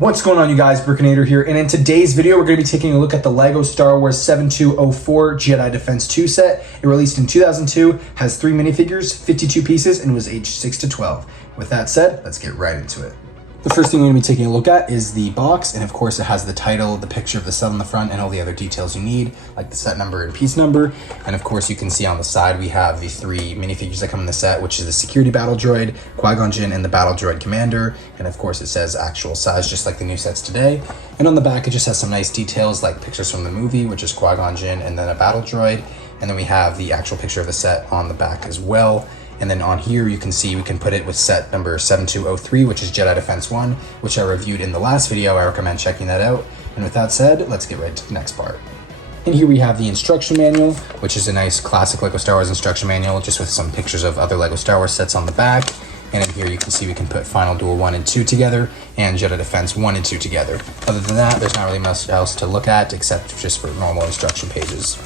What's going on, you guys? Burkinator here, and in today's video we're going to be taking a look at the LEGO Star Wars 7204 Jedi Defense II set. It released in 2002, has 3 minifigures, 52 pieces, and was aged 6 to 12. With that said, let's get right into it. The first thing we're going to be taking a look at is the box, and of course it has the title, the picture of the set on the front, and all the other details you need, like the set number and piece number. And of course you can see on the side we have the 3 minifigures that come in the set, which is the security battle droid, Qui Gon Jinn, and the battle droid commander. And of course it says actual size, just like the new sets today. And on the back it just has some nice details like pictures from the movie, which is Qui Gon Jinn and then a battle droid. And then we have the actual picture of the set on the back as well. And then on here, you can see we can put it with set number 7203, which is Jedi Defense I, which I reviewed in the last video. I recommend checking that out. And with that said, let's get right to the next part. And here we have the instruction manual, which is a nice classic LEGO Star Wars instruction manual, just with some pictures of other LEGO Star Wars sets on the back. And in here you can see we can put Final Duel 1 and 2 together, and Jedi Defense 1 and 2 together. Other than that, there's not really much else to look at, except just for normal instruction pages.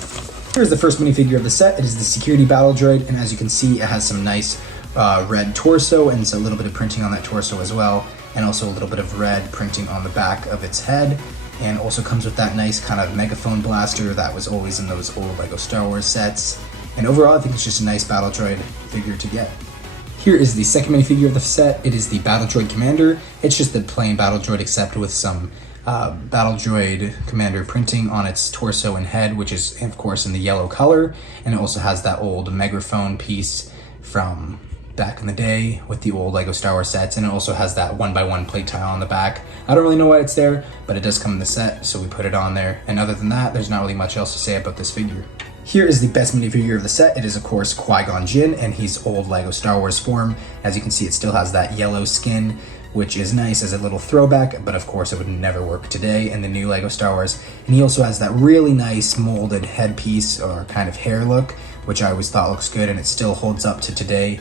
Here's the first minifigure of the set. It is the security battle droid, and as you can see, it has some nice red torso, and it's a little bit of printing on that torso as well, and also a little bit of red printing on the back of its head, and also comes with that nice kind of megaphone blaster that was always in those old LEGO Star Wars sets. And overall, I think it's just a nice battle droid figure to get. Here is the second minifigure of the set. It is the battle droid commander. It's just the plain battle droid, except with some battle droid commander printing on its torso and head, which is of course in the yellow color. And it also has that old megaphone piece from back in the day with the old LEGO Star Wars sets, and it also has that 1x1 plate tile on the back. I don't really know why it's there, but it does come in the set, so we put it on there. And other than that, there's not really much else to say about this figure. Here is the best minifigure of the set. It is of course Qui Gon Jinn, and he's old LEGO Star Wars form. As you can see, it still has that yellow skin, which is nice as a little throwback, but of course it would never work today in the new LEGO Star Wars. And he also has that really nice molded headpiece or kind of hair look, which I always thought looks good, and it still holds up to today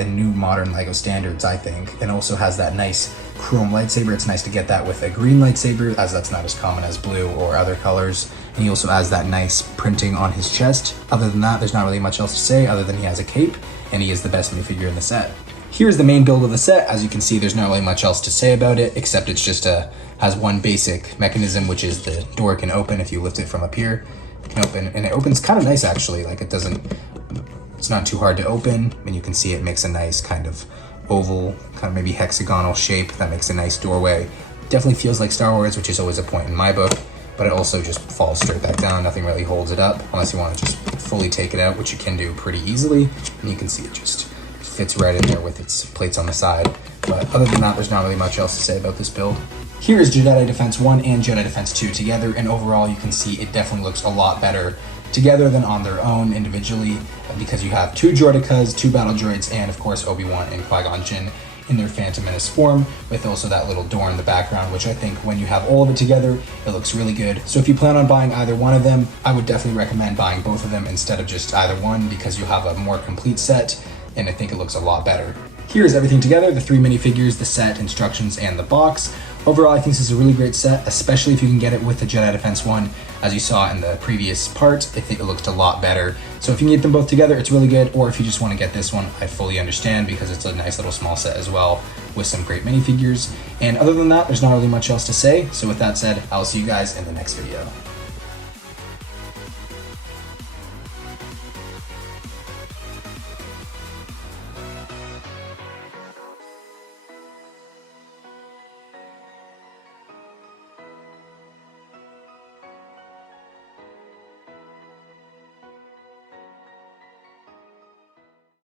in new modern LEGO standards, I think. And also has that nice chrome lightsaber. It's nice to get that with a green lightsaber, as that's not as common as blue or other colors. And he also has that nice printing on his chest. Other than that, there's not really much else to say other than he has a cape, and he is the best minifigure in the set. Here's the main build of the set. As you can see, there's not really much else to say about it, except it's just has one basic mechanism, which is the door can open if you lift it from up here. It can open, and it opens kind of nice actually. Like it's not too hard to open, and you can see it makes a nice kind of oval, kind of maybe hexagonal shape that makes a nice doorway. Definitely feels like Star Wars, which is always a point in my book, but it also just falls straight back down. Nothing really holds it up unless you want to just fully take it out, which you can do pretty easily. And you can see it just fits right in there with its plates on the side. But other than that, there's not really much else to say about this build. Here is Jedi Defense 1 and Jedi Defense 2 together, and overall you can see it definitely looks a lot better together than on their own individually, because you have 2 droidicas, 2 battle droids, and of course Obi-Wan and Qui Gon Jinn in their Phantom Menace form, with also that little door in the background, which I think when you have all of it together, it looks really good. So if you plan on buying either one of them, I would definitely recommend buying both of them instead of just either one, because you'll have a more complete set, and I think it looks a lot better. Here's everything together, the 3 minifigures, the set, instructions, and the box. Overall, I think this is a really great set, especially if you can get it with the Jedi Defense 1. As you saw in the previous part, I think it looked a lot better. So if you can get them both together, it's really good, or if you just want to get this one, I fully understand, because it's a nice little small set as well, with some great minifigures. And other than that, there's not really much else to say. So with that said, I'll see you guys in the next video.